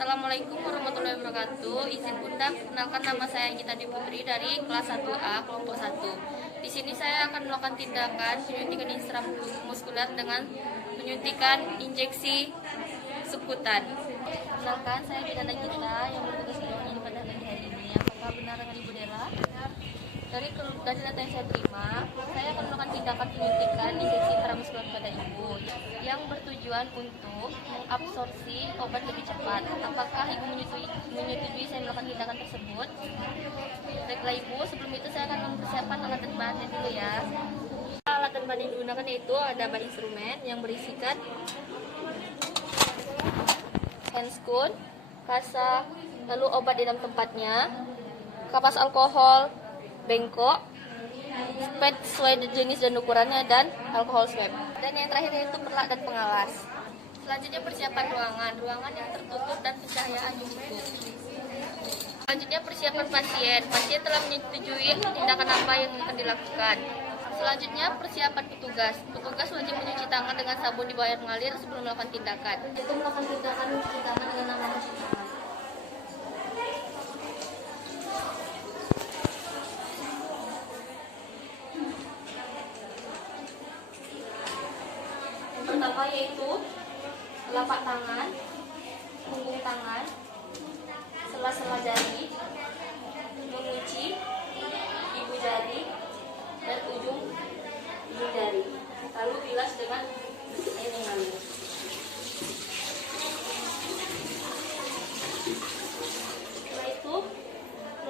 Assalamualaikum warahmatullahi wabarakatuh. Izin Bunda, perkenalkan nama saya Gita Putri dari kelas 1A kelompok 1. Di sini saya akan melakukan tindakan penyuntikan intramuskuler dengan penyuntikan injeksi subkutan. Perkenalkan, saya Bidana Gita yang bertugas di pada pagi hari ini. Apakah benar dengan Ibu Dela? Dari data yang saya terima, saya akan melakukan tindakan penyuntikan injeksi intramuskuler pada ibu yang bertujuan untuk mengabsorpsi obat lebih cepat. Apakah ibu menyetujui saya melakukan tindakan tersebut? Baiklah ibu, sebelum itu saya akan mempersiapkan alat dan bahannya dulu ya. Alat dan bahan yang digunakan yaitu ada bahan instrumen yang berisikan handscoon, kasa, lalu obat di dalam tempatnya, kapas alkohol, bengkok, spet sesuai jenis dan ukurannya, dan alkohol swab. Dan yang terakhir yaitu perlak dan pengalas. Selanjutnya persiapan ruangan yang tertutup dan pencahayaan yang cukup. Selanjutnya persiapan pasien. Pasien telah menyetujui tindakan apa yang akan dilakukan. Selanjutnya persiapan petugas. Petugas wajib mencuci tangan dengan sabun di bawah air mengalir sebelum melakukan tindakan. Itu melakukan tindakan mencuci tangan dengan nama mencuci tangan. Pertama yaitu telapak tangan, punggung tangan, sela-sela jari, mengunci ibu jari dan ujung jari. Lalu bilas dengan air mengalir. Setelah itu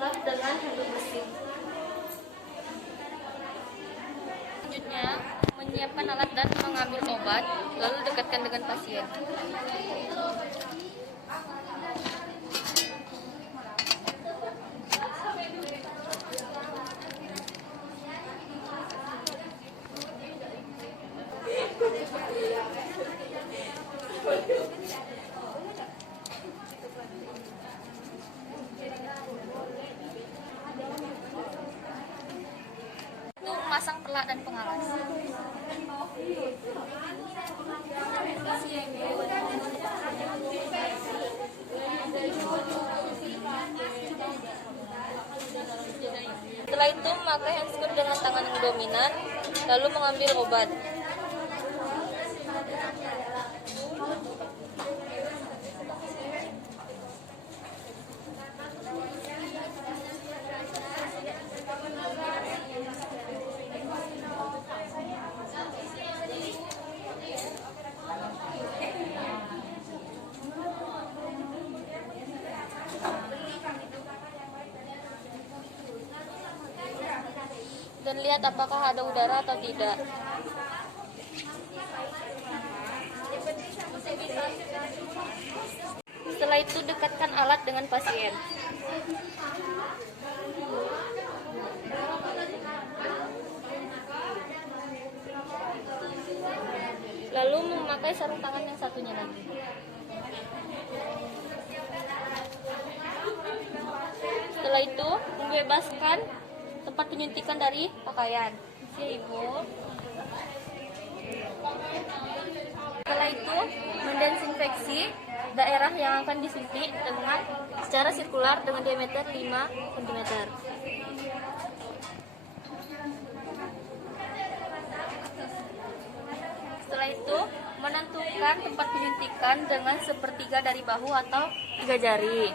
lap dengan handuk bersih. Selanjutnya menyiapkan alat dan mengambil obat, lalu dekatkan dengan pasien. Itu memasang perlak dan pengalas. Setelah itu memakai handscoon dengan tangan yang dominan, lalu mengambil obat. Dan lihat apakah ada udara atau tidak. Setelah itu dekatkan alat dengan pasien. Lalu memakai sarung tangan yang satunya lagi. Setelah itu membebaskan tempat penyuntikan dari pakaian. Ya ibu. Setelah itu mendesinfeksi daerah yang akan disuntik dengan secara sirkular dengan diameter 5 cm. Setelah itu menentukan tempat penyuntikan dengan sepertiga dari bahu atau 3 jari.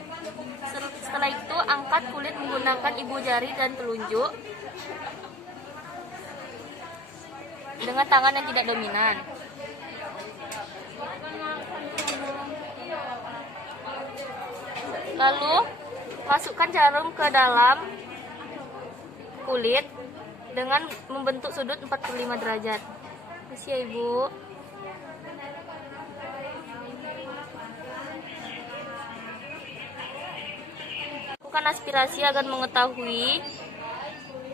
Setelah itu angkat kulit menggunakan ibu jari dan telunjuk dengan tangan yang tidak dominan. Lalu masukkan jarum ke dalam kulit dengan membentuk sudut 45 derajat. Terus ya ibu. Lakukan aspirasi agar mengetahui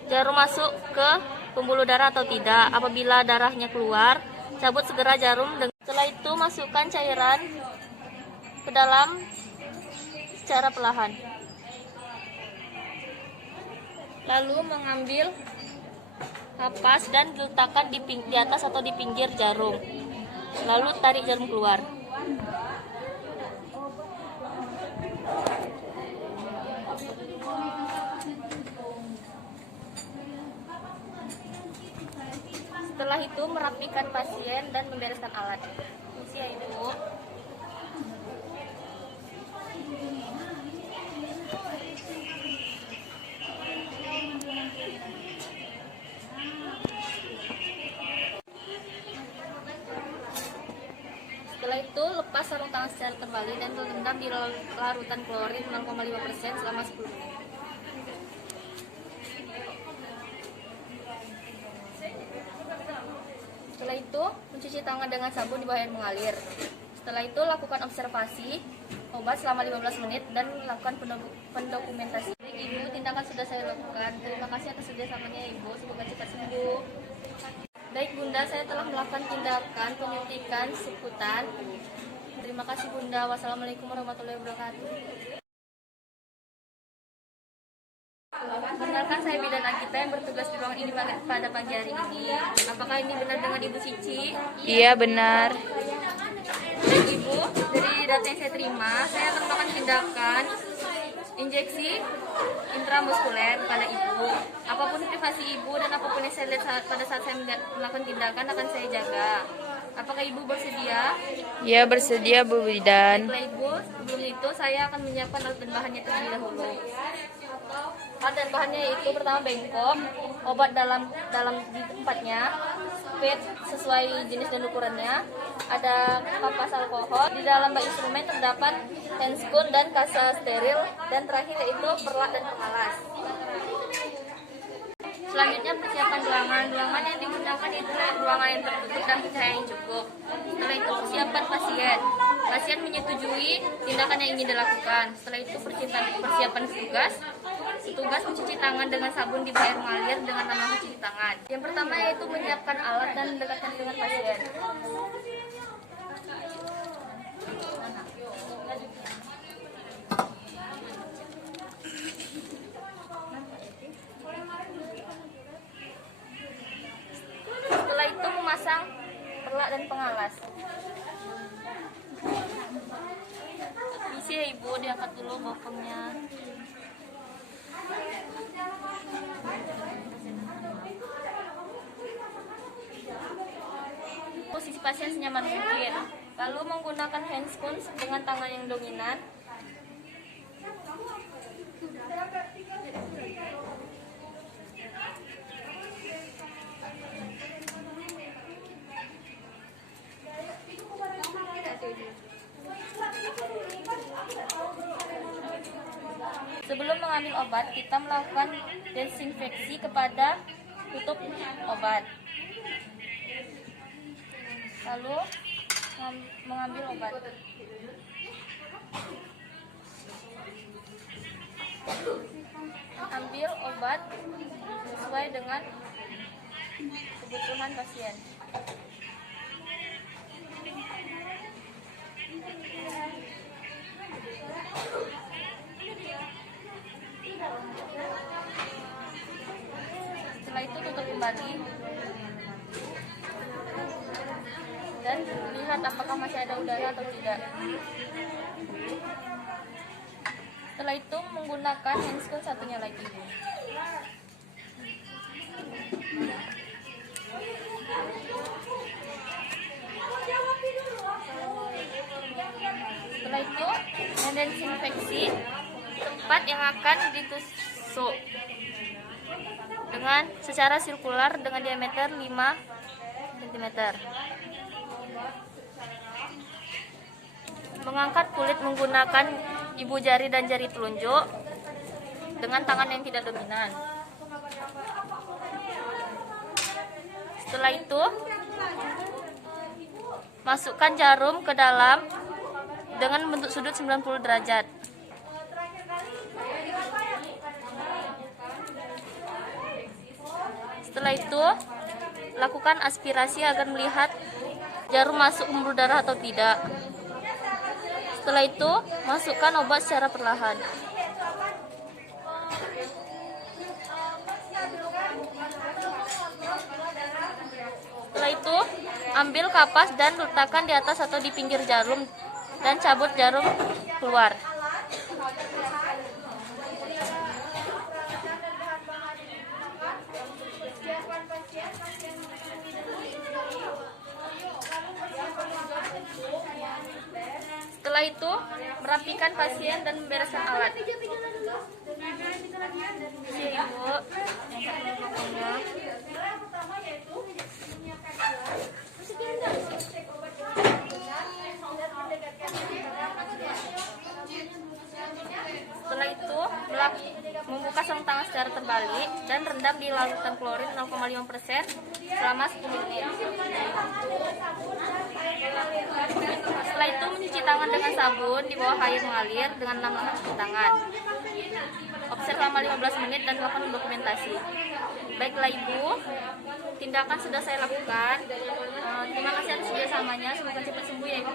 jarum masuk ke pembuluh darah atau tidak. Apabila darahnya keluar, cabut segera jarum. Setelah itu masukkan cairan ke dalam secara perlahan. Lalu mengambil kapas dan diletakkan di atas atau di pinggir jarum. Lalu tarik jarum keluar. itu merapikan pasien dan membereskan alat. Misi ya Ibu. Setelah itu lepas sarung tangan secara terbalik dan terendam di larutan klorin 0,5% selama 10 menit. Setelah itu mencuci tangan dengan sabun di bawah air mengalir. Setelah itu lakukan observasi obat selama 15 menit dan lakukan pendokumentasi. Ibu, tindakan sudah saya lakukan. Terima kasih atas kerjasamanya Ibu. Semoga cepat sembuh. Baik Bunda, saya telah melakukan tindakan penyuntikan subkutan. Terima kasih Bunda. Wassalamualaikum warahmatullahi wabarakatuh. Benarkah saya bidan Akita yang bertugas di ruang ini pada pagi hari ini? Apakah ini benar dengan Ibu Cici? Iya, benar. Baik Ibu, dari data yang saya terima, saya akan melakukan tindakan injeksi intramuskuler pada Ibu. Apapun privasi Ibu dan apapun yang saya lihat pada saat saya melakukan tindakan akan saya jaga. Apakah Ibu bersedia? Iya, bersedia Bu Bidan. Baiklah Ibu, sebelum itu saya akan menyiapkan alat dan bahannya terlebih dahulu. Alat dan bahannya itu pertama bengkok, obat dalam di tempatnya, spet sesuai jenis dan ukurannya, ada kapas alkohol, di dalam bak instrumen terdapat handscoon dan kasa steril, dan terakhir yaitu perlak dan pengalas. Selanjutnya persiapan ruangan. Ruangan yang digunakan itu ruangan yang tertutup dan cahaya yang cukup. Setelah itu persiapan pasien. Pasien menyetujui tindakan yang ingin dilakukan. Setelah itu persiapan petugas. Petugas mencuci tangan dengan sabun di bawah air mengalir dengan nama mencuci tangan. Yang pertama yaitu menyiapkan alat dan mendekatkan dengan pasien. Setelah itu memasang perlak dan pengalas. Misi ya Ibu, diangkat dulu bokongnya. Posisi pasien senyaman mungkin. Lalu menggunakan handscoon dengan tangan yang dominan. Sebelum mengambil obat, kita melakukan desinfeksi kepada tutup obat. Lalu mengambil obat. Ambil obat sesuai dengan kebutuhan pasien. Setelah itu tutup kembali dan lihat apakah masih ada udara atau tidak. Setelah itu menggunakan handscoon satunya lagi. Setelah itu mendesinfeksi tempat yang akan ditusuk dengan secara sirkular dengan diameter 5 cm. Mengangkat kulit menggunakan ibu jari dan jari telunjuk dengan tangan yang tidak dominan. Setelah itu masukkan jarum ke dalam dengan bentuk sudut 90 derajat. Setelah itu lakukan aspirasi agar melihat jarum masuk pembuluh darah atau tidak. Setelah itu masukkan obat secara perlahan. Setelah itu ambil kapas dan letakkan di atas atau di pinggir jarum dan cabut jarum keluar. Setelah itu, merapikan pasien dan membereskan alat. Iya, Ibu. Setelah itu, membuka sarung tangan secara terbalik dan rendam di larutan klorin 0,5% selama 10 menit. Setelah itu mencuci tangan dengan sabun di bawah air mengalir dengan 6 langkah cuci tangan. Observ selama 15 menit dan lakukan dokumentasi. Baiklah Ibu, tindakan sudah saya lakukan. Terima kasih atas kerjasamanya, semoga cepat sembuh ya Ibu.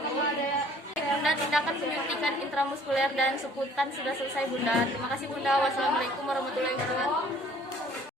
Bunda, tindakan penyuntikan intramuskuler dan suputan sudah selesai Bunda. Terima kasih Bunda. Wassalamualaikum warahmatullahi wabarakatuh.